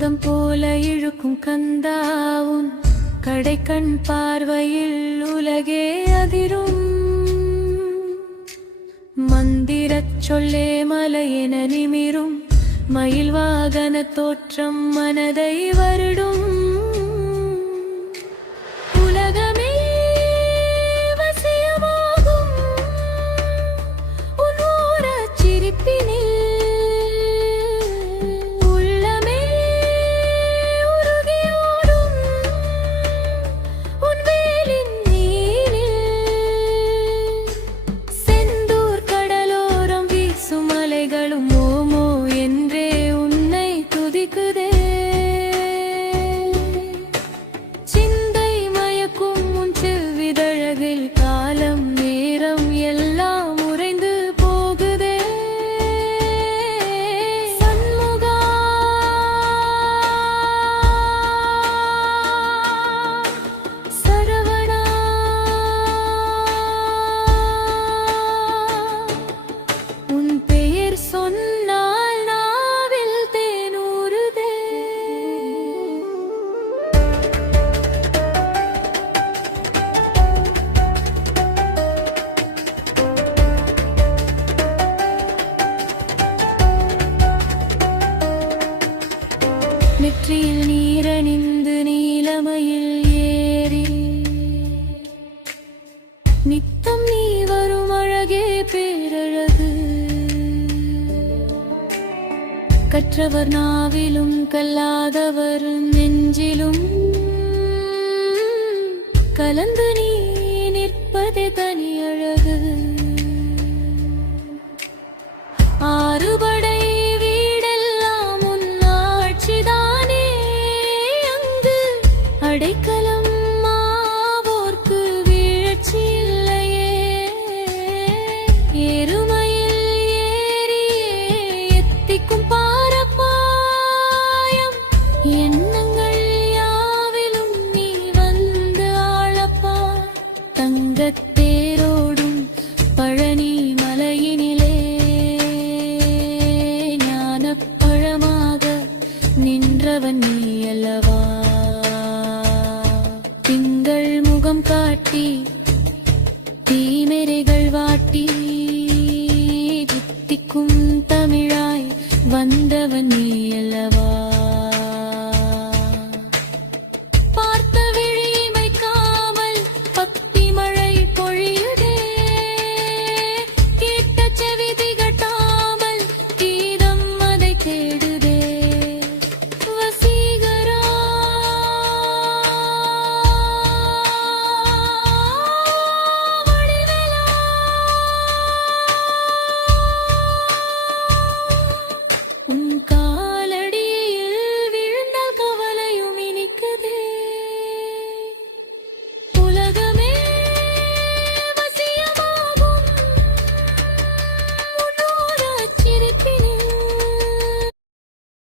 காந்தம் போல இழுக்கும் கந்தாவும் கடைக்கண் பார்வையில் உலகே அதிரும். மந்திரச் சொல்லே மலையென நிமிரும் மயில் வாகன தோற்றம் மனதை வருடும். உலகமே வசியமாகும் உன் ஓரச் சிரிப்பினில். உள்ளமே உருகியோடும் உன் வேலின் நீரில். செந்தூர் கடலோரம் வீசும் அலைகளும் ஓமோ என்றே உன்னை துதிக்குதே. சிந்தை மயக்கும் உன் செவ்விதழகில் காலம் நேரம் எல்லாம் உறைந்து போகுதே. சண்முகா சரவணா உன் பெயர் சொன்னால் நாவில் தேனூறுதே. நெற்றியில் நீரணிந்து நீலமயில் ஏறி நித்தம் நீ வரும் அழகே பேரழகு. கற்றவர் நாவிலும் கல்லாதவர் நெஞ்சிலும் கலந்து நீ நிற்பதே தனி அழகு. ஆறுபடை வீடெல்லாம் உன் ஆட்சிதானே, அங்கு அடைக்கலம் மாவோர்க்கு வீழ்ச்சி இல்லையே. எருமையில் ஏறியே எத்திக்கும் பாரப்பாயம் எண்ணங்கள் யாவிலும் நீ வந்து ஆளப்பா. தங்கத் தேரோடும் பழனி மலையினிலே ஞானப் பழமாக நின்றவன் நீ அல்லவா. திங்கள் முகம் காட்டி